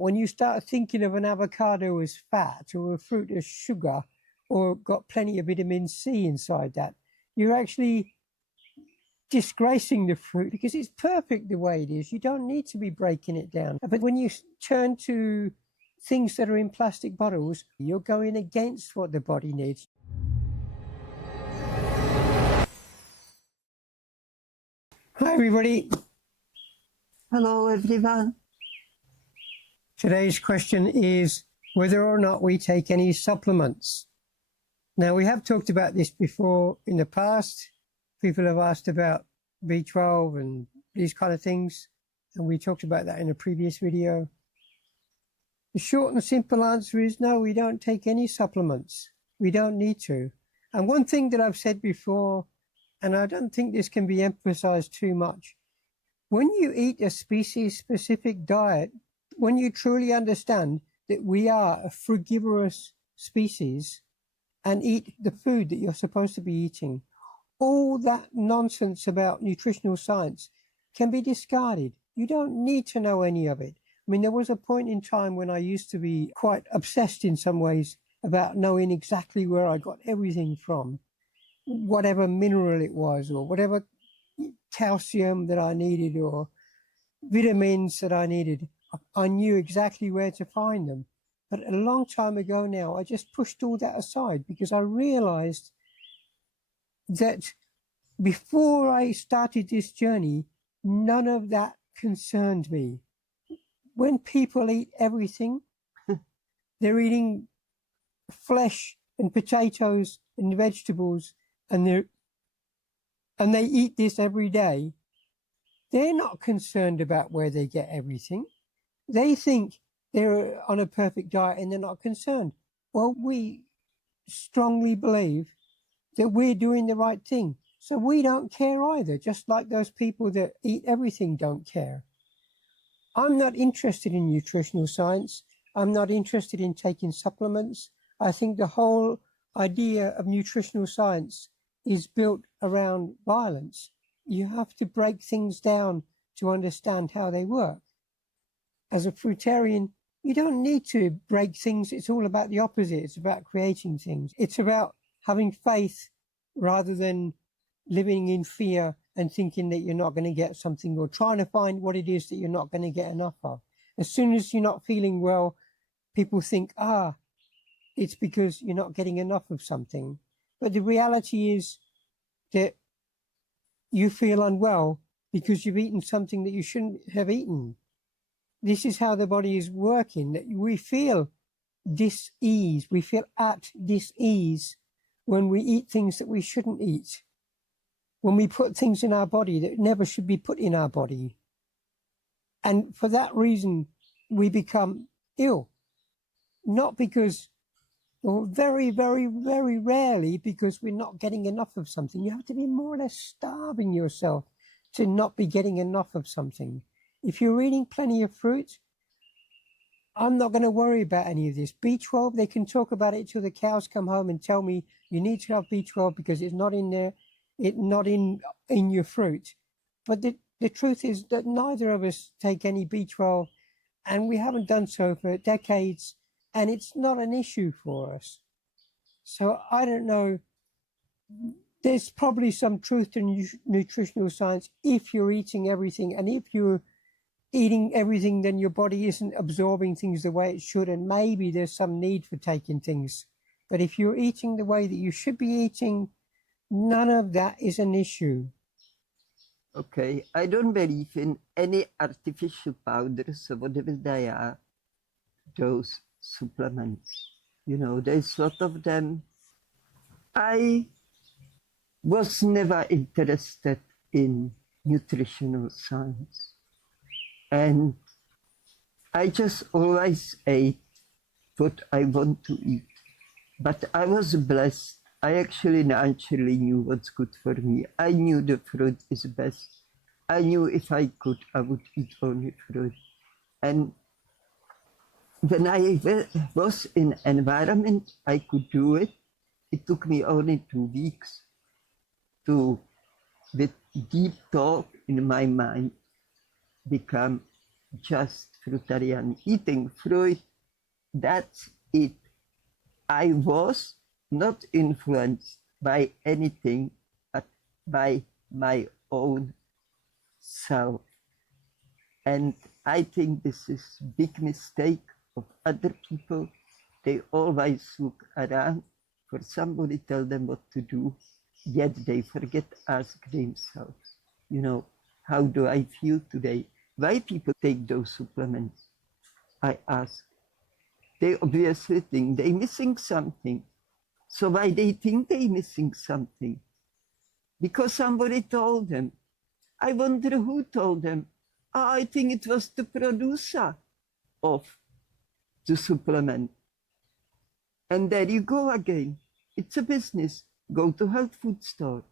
When you start thinking of an avocado as fat or a fruit as sugar or got plenty of vitamin C inside that, you're actually disgracing the fruit because it's perfect the way it is. You don't need to be breaking it down. But when you turn to things that are in plastic bottles, you're going against what the body needs. Hi, everybody. Hello, everyone. Today's question is whether or not we take any supplements. Now, we have talked about this before in the past. People have asked about B12 and these kind of things, and we talked about that in a previous video. The short and simple answer is no, we don't take any supplements. We don't need to. And one thing that I've said before, and I don't think this can be emphasized too much, when you eat a species-specific diet, when you truly understand that we are a frugivorous species and eat the food that you're supposed to be eating, all that nonsense about nutritional science can be discarded. You don't need to know any of it. I mean, there was a point in time when I used to be quite obsessed in some ways about knowing exactly where I got everything from, whatever mineral it was or whatever calcium that I needed or vitamins that I needed. I knew exactly where to find them. But a long time ago now, I just pushed all that aside because I realized that before I started this journey, none of that concerned me. When people eat everything, they're eating flesh and potatoes and vegetables, and they eat this every day. They're not concerned about where they get everything. They think they're on a perfect diet and they're not concerned. Well, we strongly believe that we're doing the right thing. So we don't care either, just like those people that eat everything don't care. I'm not interested in nutritional science. I'm not interested in taking supplements. I think the whole idea of nutritional science is built around violence. You have to break things down to understand how they work. As a fruitarian, you don't need to break things. It's all about the opposite. It's about creating things. It's about having faith rather than living in fear and thinking that you're not going to get something or trying to find what it is that you're not going to get enough of. As soon as you're not feeling well, people think, it's because you're not getting enough of something. But the reality is that you feel unwell because you've eaten something that you shouldn't have eaten. This is how the body is working, that we feel dis-ease, we feel at dis-ease when we eat things that we shouldn't eat, when we put things in our body that never should be put in our body. And for that reason, we become ill. Not because, or very, very, very rarely because we're not getting enough of something. You have to be more or less starving yourself to not be getting enough of something. If you're eating plenty of fruit, I'm not going to worry about any of this. B12, they can talk about it till the cows come home and tell me you need to have B12 because it's not in there, it's not in your fruit. But the truth is that neither of us take any B12, and we haven't done so for decades, and it's not an issue for us. So I don't know. There's probably some truth to nutritional science if you're eating everything, and if you're eating everything, then your body isn't absorbing things the way it should, and maybe there's some need for taking things. But if you're eating the way that you should be eating, none of that is an issue. Okay, I don't believe in any artificial powders or whatever they are, those supplements. You know, there's a lot of them. I was never interested in nutritional science. And I just always ate what I want to eat. But I was blessed. I actually naturally knew what's good for me. I knew the fruit is best. I knew if I could, I would eat only fruit. And when I was in an environment, I could do it. It took me only 2 weeks to, with deep thought in my mind, become just Fruitarian, eating fruit, that's it. I was not influenced by anything, but by my own self. And I think this is a big mistake of other people. They always look around for somebody to tell them what to do, yet they forget to ask themselves, how do I feel today? Why people take those supplements? I ask. They obviously think they're missing something. So why they think they're missing something? Because somebody told them. I wonder who told them. I think it was the producer of the supplement. And there you go again. It's a business. Go to health food store.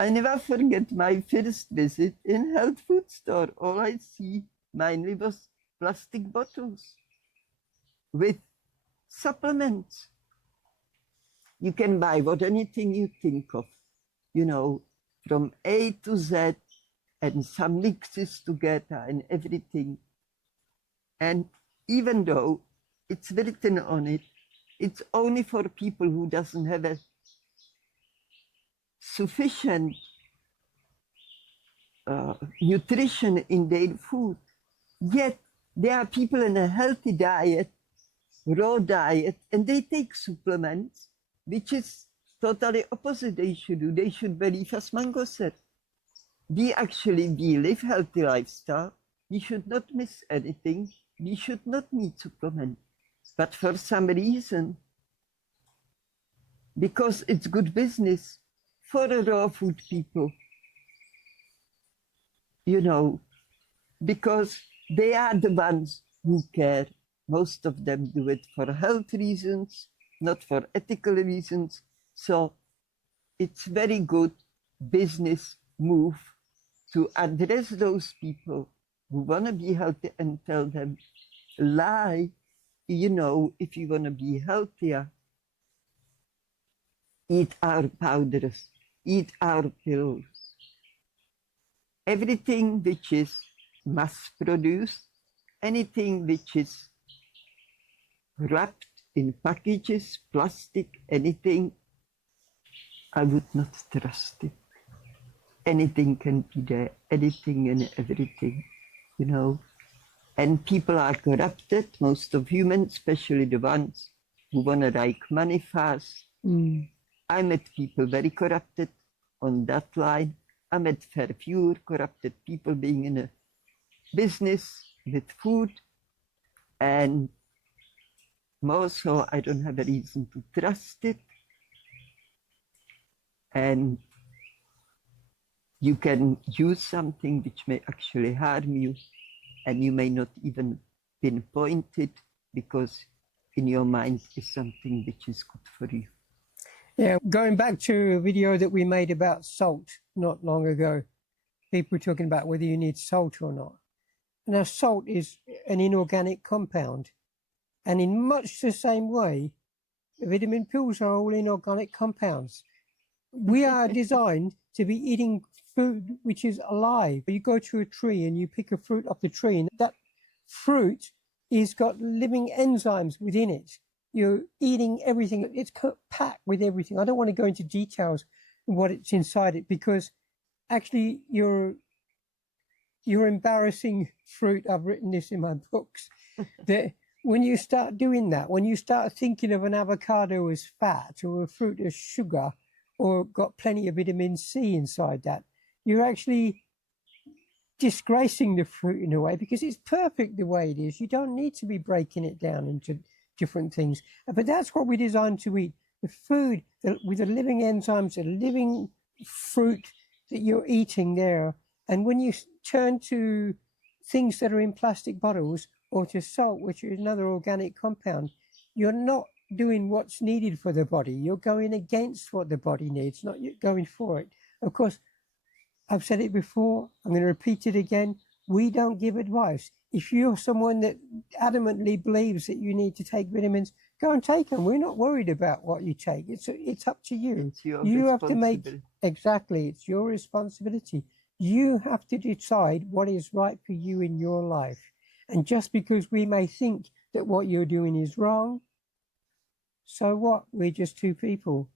I never forget my first visit in health food store. All I see mainly was plastic bottles with supplements. You can buy anything you think of, from A to Z, and some mixes together and everything. And even though it's written on it, it's only for people who doesn't have a sufficient nutrition in their food. Yet there are people in a healthy diet, raw diet, and they take supplements, which is totally opposite they should do. They should believe, as Mango said, we live healthy lifestyle. We should not miss anything. We should not need supplement. But for some reason, because it's good business for the raw food people, because they are the ones who care. Most of them do it for health reasons, not for ethical reasons. So it's very good business move to address those people who want to be healthy and tell them, lie, if you want to be healthier, eat our powders, eat our pills. Everything which is mass-produced, anything which is wrapped in packages, plastic, anything, I would not trust it. Anything can be there, anything and everything, And people are corrupted, most of humans, especially the ones who want to make money fast. I met people very corrupted on that line. I met very few corrupted people being in a business with food. And more so, I don't have a reason to trust it. And you can use something which may actually harm you, and you may not even pinpoint it because in your mind is something which is good for you. Yeah, going back to a video that we made about salt not long ago, people were talking about whether you need salt or not. Now, salt is an inorganic compound, and in much the same way, vitamin pills are all inorganic compounds. We are designed to be eating food which is alive. You go to a tree and you pick a fruit off the tree, and that fruit is got living enzymes within it. You're eating everything. It's packed with everything. I don't want to go into details of what it's inside it, because actually you're embarrassing fruit. I've written this in my books. That when you start doing that, when you start thinking of an avocado as fat or a fruit as sugar, or got plenty of vitamin C inside that, you're actually disgracing the fruit in a way, because it's perfect the way it is. You don't need to be breaking it down into different things. But that's what we're designed to eat. The food with the living enzymes, the living fruit that you're eating there. And when you turn to things that are in plastic bottles, or to salt, which is another organic compound, you're not doing what's needed for the body. You're going against what the body needs, not going for it. Of course, I've said it before, I'm going to repeat it again. We don't give advice. If you're someone that adamantly believes that you need to take vitamins, go and take them. We're not worried about what you take. It's up to you. It's your You have to make, responsibility. exactly, it's your responsibility. You have to decide what is right for you in your life. And just because we may think that what you're doing is wrong, so what? We're just two people.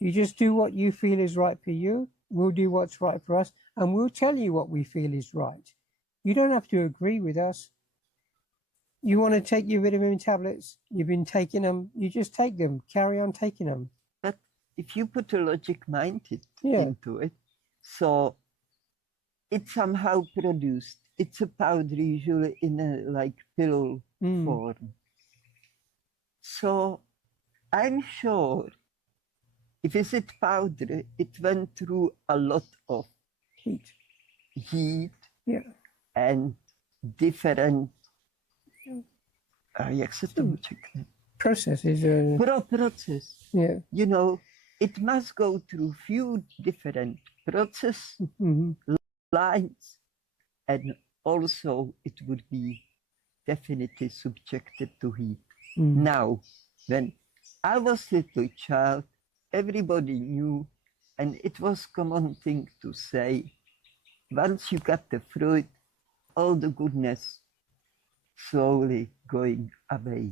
You just do what you feel is right for you. We'll do what's right for us, and we'll tell you what we feel is right. You don't have to agree with us. You want to take your vitamin tablets, you've been taking them, you just take them, carry on taking them. But if you put a logic mind Yeah. into it, so it's somehow produced. It's a powder usually in a like pill form. So I'm sure if it's powder, it went through a lot of heat Yeah. and different jak se tomu řekne? Processes. Process. Yeah. You know, it must go through few different process lines, and also it would be definitely subjected to heat. Now, when I was a little child, everybody knew, and it was common thing to say, once you got the fruit, all the goodness slowly going away.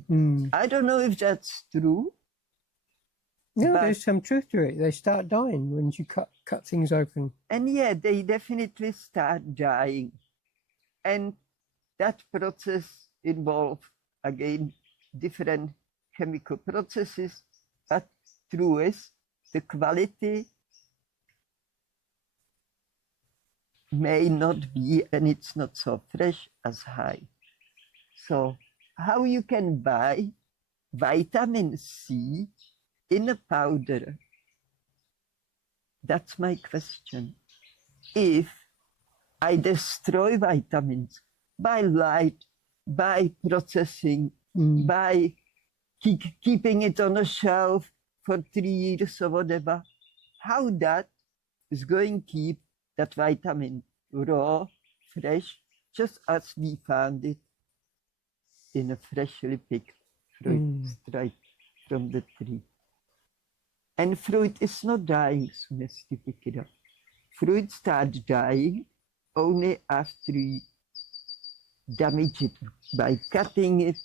I don't know if that's true. No, there's some truth to it. They start dying when you cut things open. And yeah, they definitely start dying. And that process involves, again, different chemical processes, but true is the quality may not be, and it's not so fresh as high. So how you can buy vitamin C in a powder? That's my question. If I destroy vitamins by light, by processing, by keeping it on a shelf for 3 years or whatever, how that is going to keep that vitamin raw, fresh, just as we found it in a freshly picked fruit straight from the tree. And fruit is not dying as soon as you pick it up. Fruit starts dying only after you damage it by cutting it,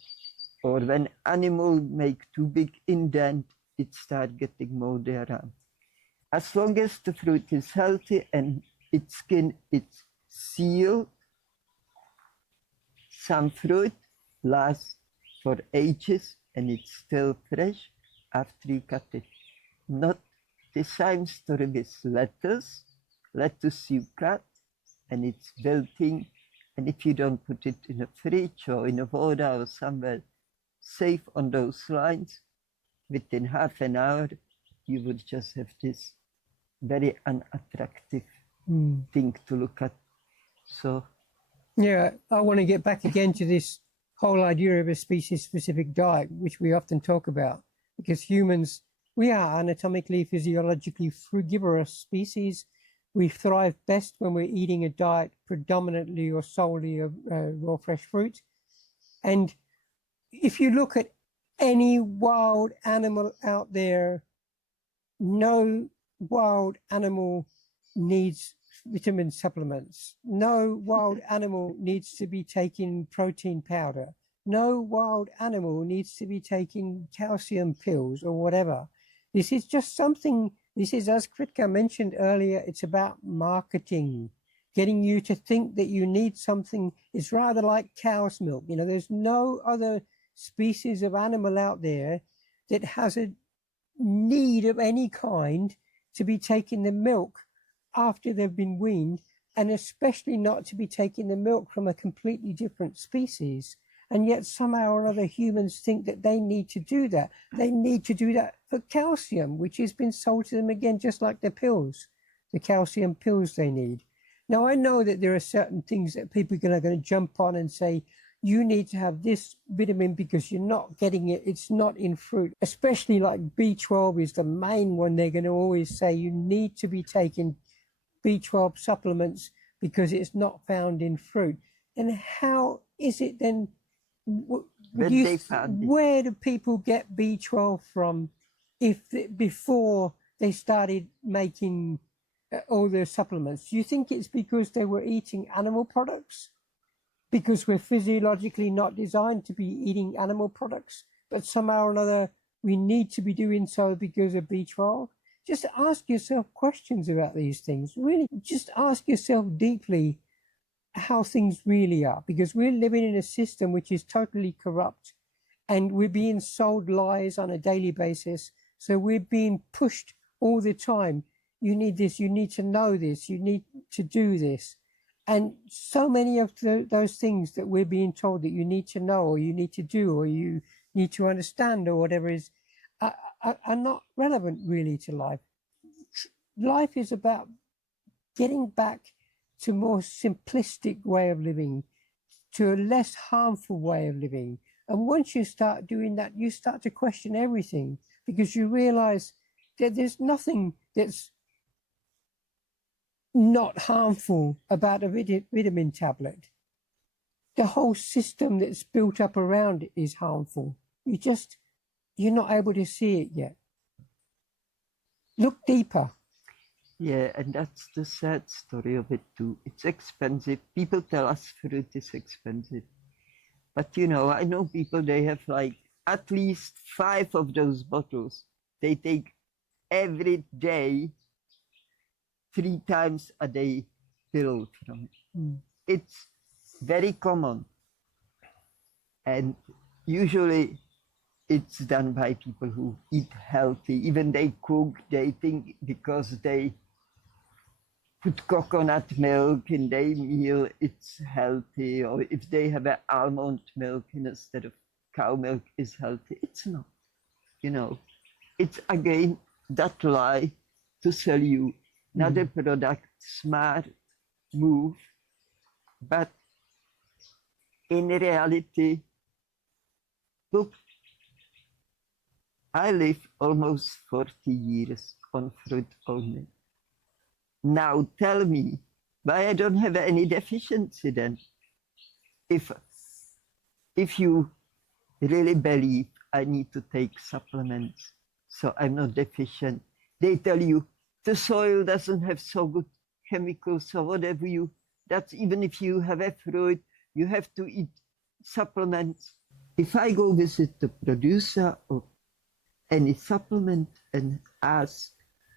or when animals make too big indent, it starts getting molded around. As long as the fruit is healthy and its skin is sealed, some fruit lasts for ages and it's still fresh after you cut it. Not the same story with lettuce. Lettuce you cut and it's wilting, and if you don't put it in a fridge or in a water or somewhere safe on those lines, within half an hour you would just have this very unattractive thing to look at. So yeah, I want to get back again to this whole idea of a species-specific diet, which we often talk about, because humans, we are anatomically, physiologically frugivorous species. We thrive best when we're eating a diet predominantly or solely of raw fresh fruit. And if you look at any wild animal out there, no wild animal needs vitamin supplements. No wild animal needs to be taking protein powder. No wild animal needs to be taking calcium pills or whatever. This is just something, this is, as Kritka mentioned earlier, it's about marketing, getting you to think that you need something. It's rather like cow's milk. You know, there's no other species of animal out there that has a need of any kind to be taking the milk after they've been weaned, and especially not to be taking the milk from a completely different species. And yet somehow or other humans think that they need to do that. They need to do that for calcium, which has been sold to them again, just like the pills, the calcium pills they need. Now, I know that there are certain things that people are going to jump on and say, you need to have this vitamin because you're not getting it. It's not in fruit, especially like B12 is the main one. They're going to always say you need to be taking B12 supplements because it's not found in fruit. And how is it then? Where do people get B12 from if before they started making all the supplements, do you think it's because they were eating animal products? Because we're physiologically not designed to be eating animal products, but somehow or another we need to be doing so because of B12? Just ask yourself questions about these things. Really, just ask yourself deeply how things really are, because we're living in a system which is totally corrupt, and we're being sold lies on a daily basis. So we're being pushed all the time. You need this, you need to know this, you need to do this. And so many of those things that we're being told that you need to know, or you need to do, or you need to understand, or whatever is, are not relevant really to life. Life is about getting back to a more simplistic way of living, to a less harmful way of living. And once you start doing that, you start to question everything, because you realize that there's nothing that's not harmful about a vitamin tablet. The whole system that's built up around it is harmful. You're not able to see it yet. Look deeper. Yeah, and that's the sad story of it too. It's expensive. People tell us fruit is expensive. But you know, I know people, they have like at least 5 of those bottles. They take every day, 3 times a day pill from it. It's very common. And usually it's done by people who eat healthy. Even they cook, they think because they put coconut milk in their meal, it's healthy. Or if they have an almond milk instead of cow milk, is healthy. It's not. You know, it's again that lie to sell you another product, smart move. But in reality, look, I live almost 40 years on fruit only. Now tell me why I don't have any deficiency then. If you really believe I need to take supplements so I'm not deficient, they tell you the soil doesn't have so good chemicals, so whatever that's even if you have a fruit, you have to eat supplements. If I go visit the producer of any supplement and ask,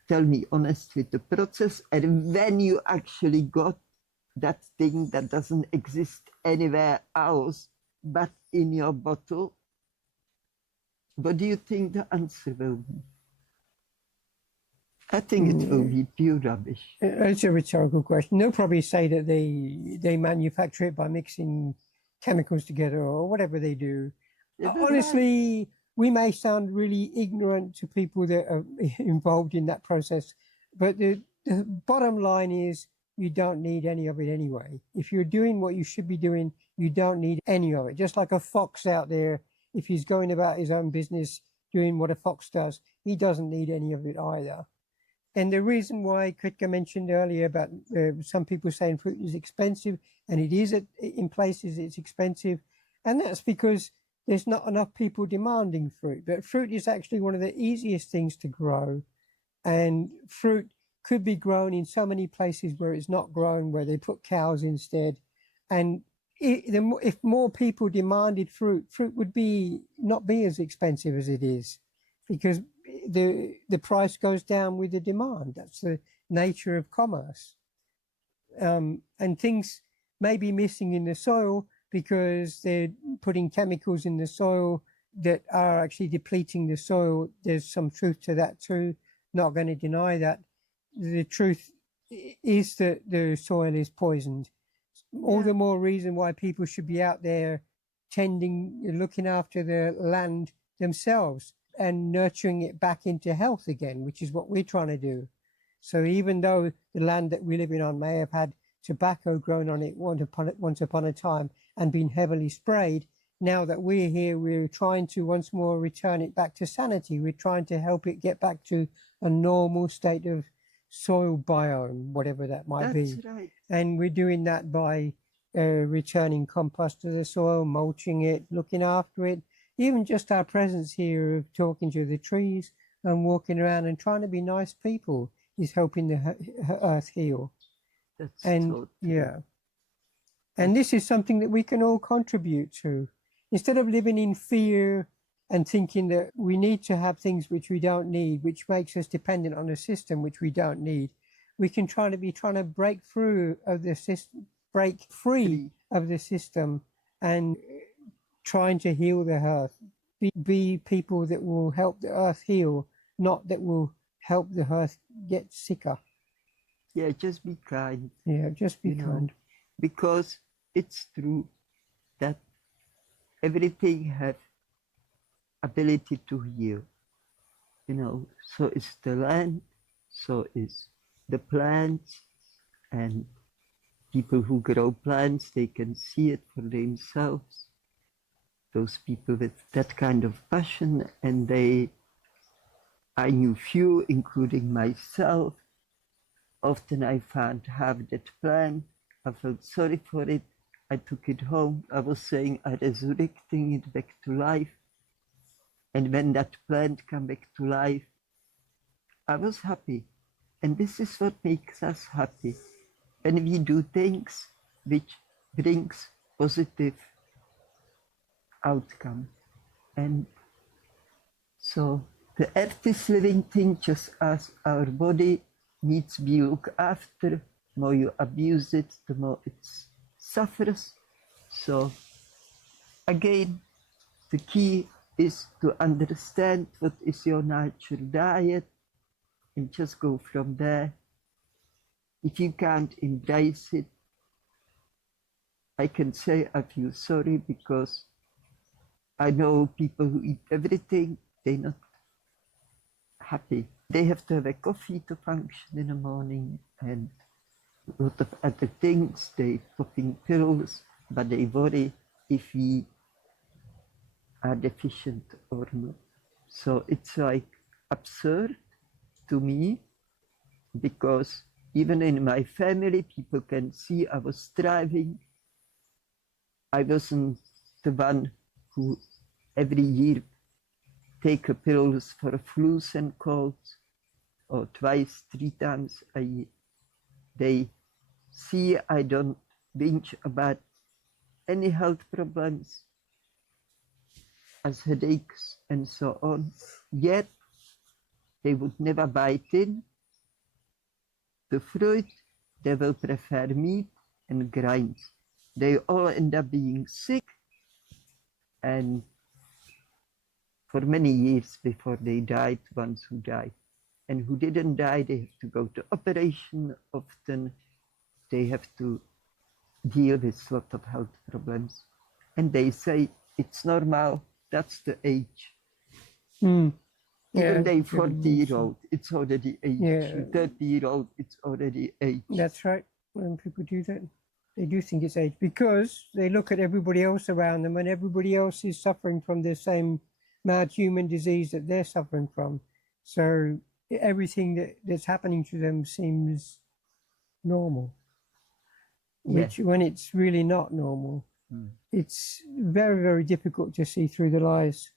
tell me honestly the process, and when you actually got that thing that doesn't exist anywhere else but in your bottle, what do you think the answer will be? I think it will be pure rubbish. It's a rhetorical question. They'll probably say that they manufacture it by mixing chemicals together or whatever they do. Honestly, we may sound really ignorant to people that are involved in that process, but the bottom line is you don't need any of it anyway. If you're doing what you should be doing, you don't need any of it. Just like a fox out there, if he's going about his own business doing what a fox does, he doesn't need any of it either. And the reason why Kritka mentioned earlier about some people saying fruit is expensive, and it is in places it's expensive, and that's because there's not enough people demanding fruit. But fruit is actually one of the easiest things to grow, and fruit could be grown in so many places where it's not grown, where they put cows instead. And if more people demanded fruit, fruit would not be as expensive as it is, because the price goes down with the demand. That's the nature of commerce. And things may be missing in the soil because they're putting chemicals in the soil that are actually depleting the soil. There's some truth to that too. Not going to deny that. The truth is that the soil is poisoned. All the more reason why people should be out there looking after the land themselves and nurturing it back into health again, which is what we're trying to do. So even though the land that we're living on may have had tobacco grown on it once upon a time and been heavily sprayed, now that we're here, we're trying to once more return it back to sanity. We're trying to help it get back to a normal state of soil biome, whatever that might be. That's right. And we're doing that by returning compost to the soil, mulching it, looking after it. Even just our presence here of talking to the trees and walking around and trying to be nice people is helping the earth heal. That's And so true. yeah, and this is something that we can all contribute to. Instead of living in fear and thinking that we need to have things which we don't need, which makes us dependent on a system which we don't need, we can trying to break through of the system, break free of the system, and trying to heal the earth. Be people that will help the earth heal, not that will help the earth get sicker. Yeah, just be kind. Yeah, just be kind. Because it's true that everything has ability to heal. So is the land, so is the plants, and people who grow plants, they can see it for themselves. Those people with that kind of passion, and I knew few, including myself. Often I found half that plant, I felt sorry for it, I took it home, I was saying I'm resurrecting it back to life. And when that plant came back to life, I was happy. And this is what makes us happy. When we do things which brings positive outcome. And so the earth is living thing just as our body needs to be looked after. The more you abuse it, the more it suffers. So again, the key is to understand what is your natural diet and just go from there. If you can't embrace it, I can say I feel sorry, because I know people who eat everything, they're not happy. They have to have a coffee to function in the morning and a lot of other things. They're popping pills, but they worry if we are deficient or not. So it's like absurd to me, because even in my family, people can see I was striving. I wasn't the one who every year take pills for flus and colds, or twice, 3 times a year. They see I don't whinge about any health problems, as headaches and so on. Yet they would never bite in the fruit. They will prefer meat and grains. They all end up being sick, and for many years before they died, ones who died. And who didn't die, they have to go to operation often. They have to deal with a lot of health problems. And they say it's normal, that's the age. Mm. Even they 40-year-old, it's already age. Yeah. 30-year-old, it's already age. That's right. When people do that, they do think it's age, because they look at everybody else around them, and everybody else is suffering from the same mad human disease that they're suffering from. So everything that's happening to them seems normal, which when it's really not normal. It's very, very difficult to see through the lies.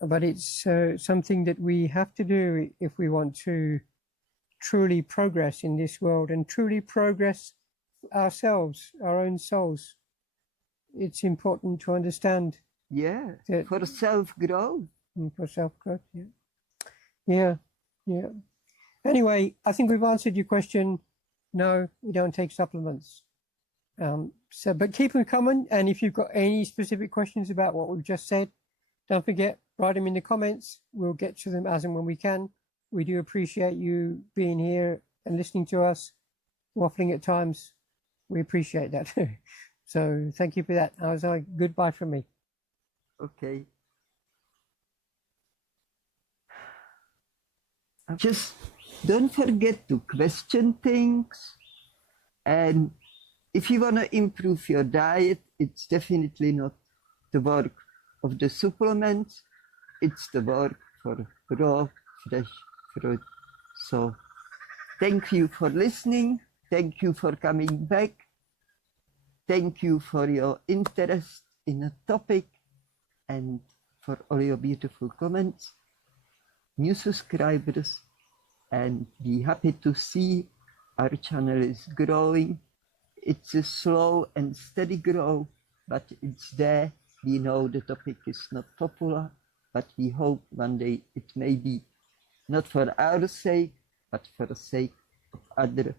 But it's something that we have to do if we want to truly progress in this world and truly progress ourselves, our own souls. It's important to understand. Yeah, that for self-growth. For self-growth, yeah. Anyway, I think we've answered your question. No, we don't take supplements. But keep them coming. And if you've got any specific questions about what we've just said, don't forget, write them in the comments. We'll get to them as and when we can. We do appreciate you being here and listening to us, waffling at times. We appreciate that. So thank you for that. I was like, goodbye from me. Okay. Just don't forget to question things. And if you want to improve your diet, it's definitely not the work of the supplements. It's the work for raw, fresh fruit. So thank you for listening. Thank you for coming back. Thank you for your interest in a topic and for all your beautiful comments. New subscribers, and be happy to see our channel is growing. It's a slow and steady growth, but it's there. We know the topic is not popular, but we hope one day it may be, not for our sake, but for the sake of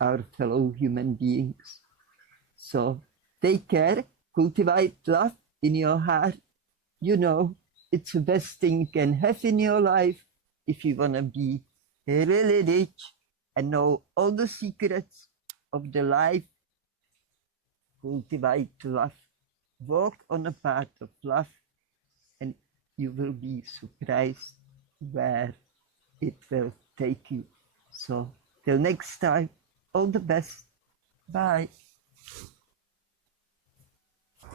our fellow human beings. So take care, cultivate love in your heart. You know, it's the best thing you can have in your life if you want to be really rich and know all the secrets of the life. Cultivate love, walk on a path of love, and you will be surprised where it will take you. So till next time, all the best. Bye.